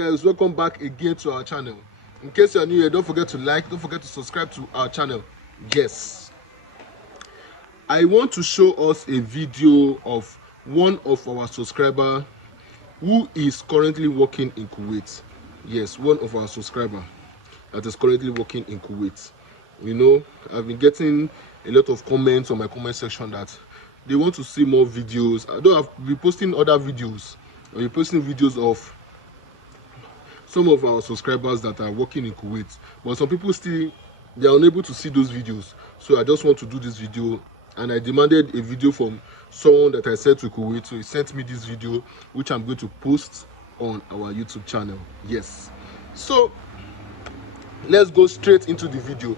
guys, welcome back again to our channel. In case you're new here, don't forget to like, don't forget to subscribe to our channel. Yes, I want to show us a video of one of our subscribers who is currently working in Kuwait. Yes, one of our subscribers that is currently working in Kuwait. You know, I've been getting a lot of comments on my comment section that they want to see more videos. I don't have to be posting other videos. I'll be posting videos of some of our subscribers that are working in Kuwait, but some people still, they are unable to see those videos. So I just want to do this video, and I demanded a video from someone that I said to Kuwait, so he sent me this video, which I'm going to post on our YouTube channel. Yes, so let's go straight into the video.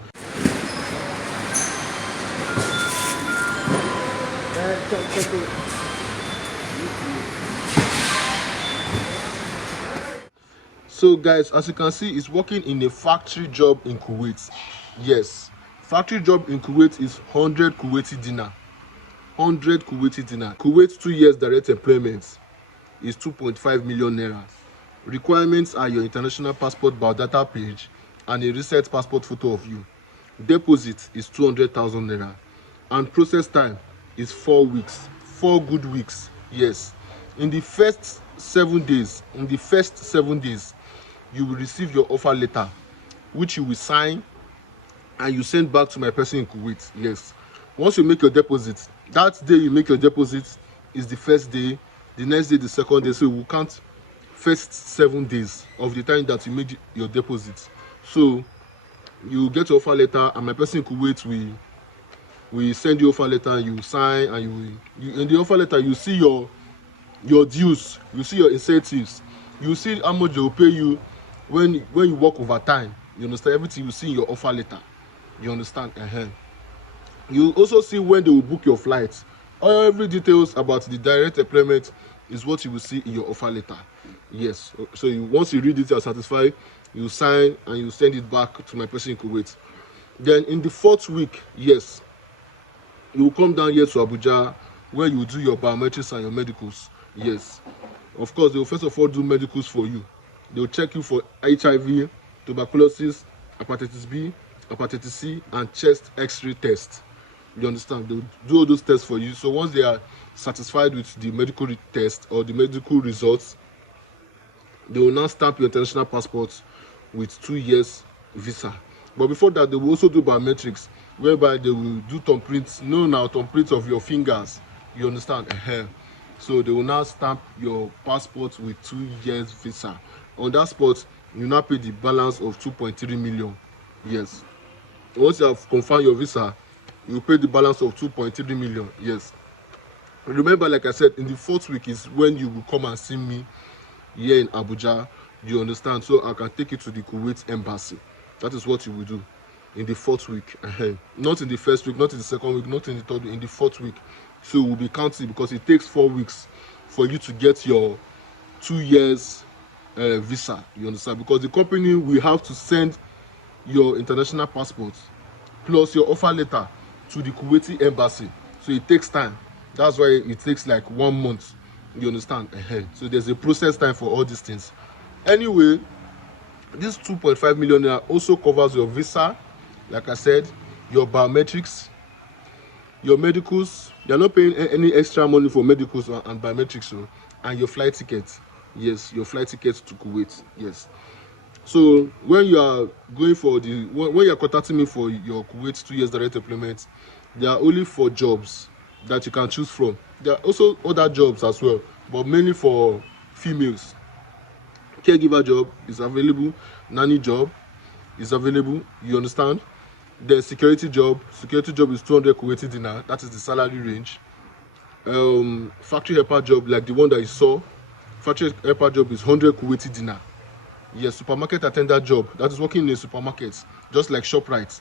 So guys, as you can see, he's working in a factory job in Kuwait. Yes, factory job in Kuwait is 100 Kuwaiti dinar. 100 Kuwaiti dinar. Kuwait's 2 years direct employment is 2.5 million naira. Requirements are your international passport biodata page and a recent passport photo of you. Deposit is 200,000 naira, and process time is 4 weeks. 4 good weeks. Yes, in the first 7 days, you will receive your offer letter, which you will sign and you send back to my person in Kuwait. Yes, once you make your deposit, that day you make your deposit is the first day, the next day the second day, so we count first 7 days of the time that you made your deposit. So you get your offer letter, and my person in Kuwait will send you offer letter, and you sign, and you in the offer letter you see your dues, you see your incentives, you see how much they will pay you when you work overtime. You understand? Everything you see in your offer letter. You understand? You also see when they will book your flights. Every details about the direct employment is what you will see in your offer letter. Yes, so once you read it, you are satisfied, you sign and you send it back to my person in Kuwait. Then in the 4th week, yes, you will come down here to Abuja, where you do your biometrics and your medicals. Yes, of course, they will first of all do medicals for you. They will check you for HIV, tuberculosis, hepatitis B, hepatitis C, and chest X-ray test. You understand? They will do all those tests for you. So once they are satisfied with the medical test or the medical results, they will now stamp your international passport with 2 years visa. But before that, they will also do biometrics, whereby they will do thumbprints, thumbprints of your fingers. You understand? So they will now stamp your passport with 2 years visa. On that spot, you now pay the balance of 2.3 million. Yes, once you have confirmed your visa, you pay the balance of 2.3 million. Yes, remember, like I said, in the 4th week is when you will come and see me here in Abuja. You understand? So I can take you to the Kuwait embassy. That is what you will do in the 4th week. Not in the 1st week, not in the 2nd week, not in the 3rd week, in the 4th week. So we'll be counting, because it takes 4 weeks for you to get your 2 years visa. You understand? Because the company will have to send your international passport plus your offer letter to the Kuwaiti embassy. So it takes time. That's why it takes like 1 month. You understand? So there's a process time for all these things. Anyway, this 2.5 million naira also covers your visa, like I said, your biometrics, your medicals. You're not paying any extra money for medicals and biometrics, and your flight ticket. Yes, your flight ticket to Kuwait. Yes. So when you are going for when you are contacting me for your Kuwait 2 years direct employment, there are only 4 jobs that you can choose from. There are also other jobs as well, but mainly for females. Caregiver job is available, nanny job is available. You understand? The security job is 200 Kuwaiti dinar. That is the salary range. Factory helper job, like the one that you saw, factory helper job is 100 Kuwaiti dinar. Yes, supermarket attendant job, that is working in a supermarket, just like ShopRite.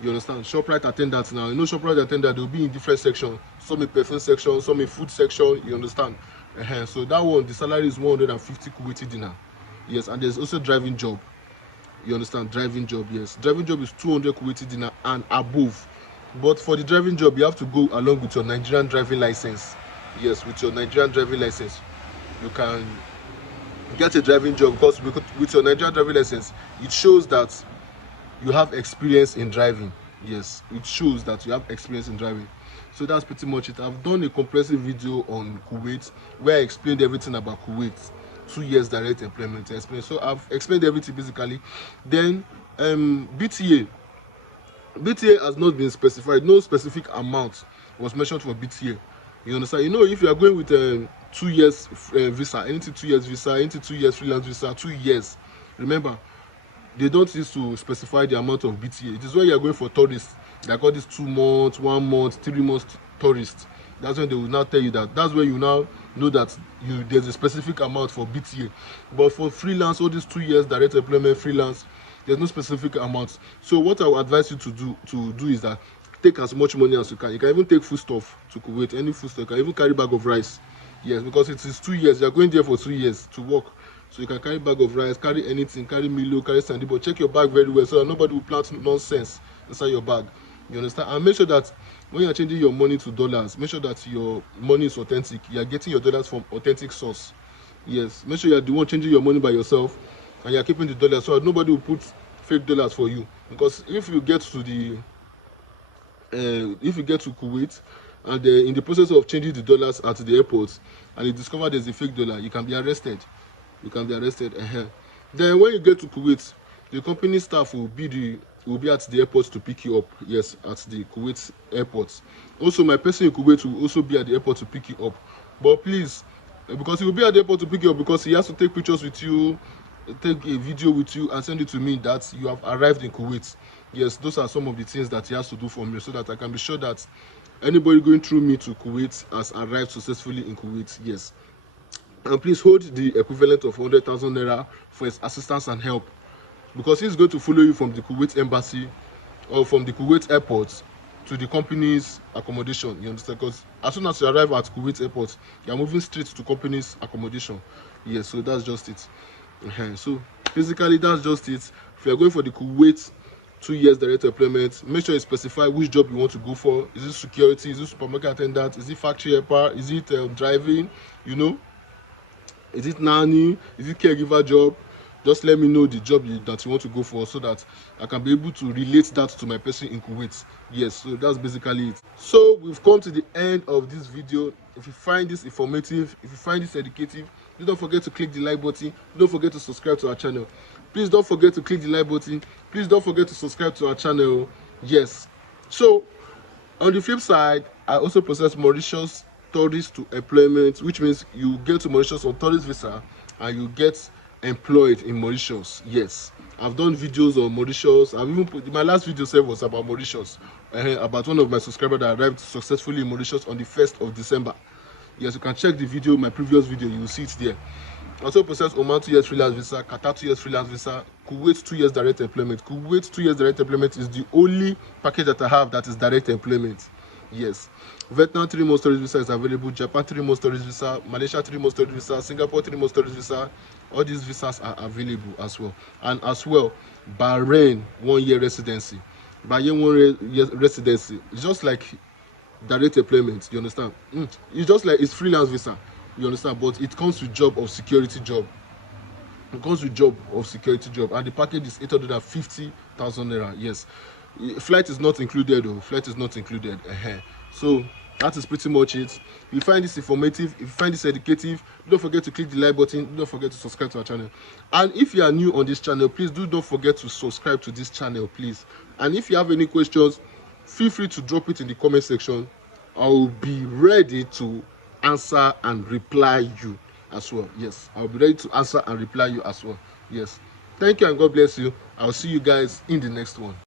You understand? ShopRite attendants now, you know, ShopRite attendant, they'll be in different sections. Some in perfume section, some in food section. You understand? So that one, the salary is 150 Kuwaiti dinar. Yes, and there's also driving job. You understand? Driving job, yes. Driving job is 200 Kuwaiti dinar and above. But for the driving job, you have to go along with your Nigerian driving license. Yes, with your Nigerian driving license, you can get a driving job, because with your Nigerian driving license, it shows that you have experience in driving. Yes, it shows that you have experience in driving. So that's pretty much it. I've done a comprehensive video on Kuwait where I explained everything about Kuwait, 2 years direct employment experience. So I've explained everything basically. Then BTA has not been specified. No specific amount was mentioned for BTA. You understand? You know, if you are going with 2 years visa, anything 2 years visa, anything 2 years freelance visa, 2 years, remember, they don't used to specify the amount of BTA. It is when you are going for tourists, they call this 2 months, 1 month, 3 months tourists. That's when they will now tell you that. That's when you now know that there's a specific amount for BTA. But for freelance, all these 2 years direct employment freelance, there's no specific amount. So what I would advise you to do is that take as much money as you can. You can even take food stuff to Kuwait, any food stuff. You can even carry bag of rice. Yes, because it is 2 years. You are going there for 2 years to work. So you can carry bag of rice, carry anything, carry Milo, carry sandy, but check your bag very well so that nobody will plant nonsense inside your bag. You understand? And make sure that when you are changing your money to dollars, make sure that your money is authentic. You are getting your dollars from authentic source. Yes, make sure you are the one changing your money by yourself, and you are keeping the dollars so that nobody will put fake dollars for you. Because if you get to Kuwait and in the process of changing the dollars at the airport and you discover there's a fake dollar, you can be arrested. You can be arrested. Then when you get to Kuwait, the company staff will be at the airport to pick you up. Yes, at the Kuwait airport. Also, my person in Kuwait will also be at the airport to pick you up. But please, because he will be at the airport to pick you up, because he has to take pictures with you, take a video with you, and send it to me that you have arrived in Kuwait. Yes, those are some of the things that he has to do for me, so that I can be sure that anybody going through me to Kuwait has arrived successfully in Kuwait. Yes. And please hold the equivalent of 100,000 naira for his assistance and help, because he's going to follow you from the Kuwait embassy or from the Kuwait airport to the company's accommodation. You understand? Because as soon as you arrive at Kuwait airport, you're moving straight to company's accommodation. Yes, so that's just it. So basically that's just it. If you're going for the Kuwait 2 years direct employment, make sure you specify which job you want to go for. Is it security? Is it supermarket attendant? Is it factory helper? Is it driving? You know, is it nanny? Is it caregiver job? Just let me know the job that you want to go for, so that I can be able to relate that to my person in Kuwait. Yes, so that's basically it. So we've come to the end of this video. If you find this informative, if you find this educative, please don't forget to click the like button. Don't forget to subscribe to our channel. Please don't forget to click the like button. Please don't forget to subscribe to our channel. Yes. So on the flip side, I also process Mauritius tourist to employment, which means you get to Mauritius on tourist visa and you get employed in Mauritius. Yes, I've done videos on Mauritius. I've even put my last video was about Mauritius, about one of my subscribers that arrived successfully in Mauritius on the 1st of December. Yes, you can check the video, my previous video, you will see it there. Also process Oman 2 years freelance visa, Qatar 2 years freelance visa, Kuwait 2 years direct employment. Kuwait 2 years direct employment is the only package that I have that is direct employment. Yes. Vietnam 3 months tourist visa is available. Japan 3 months tourist visa. Malaysia 3 months tourist visa. Singapore 3 months tourist visa. All these visas are available as well. And as well, Bahrain 1 year residency. Bahrain 1 year residency. It's just like direct employment. You understand? It's just like it's freelance visa. You understand? But it comes with job of security job. It comes with job of security job, and the package is 850,000 naira. Yes. Flight is not included though. Flight is not included. So that is pretty much it. If you find this informative, if you find this educative, don't forget to click the like button. Don't forget to subscribe to our channel. And if you are new on this channel, please don't forget to subscribe to this channel, please. And if you have any questions, feel free to drop it in the comment section. I will be ready to answer and reply you as well. Yes, I'll be ready to answer and reply you as well. Yes. Thank you and God bless you. I'll see you guys in the next one.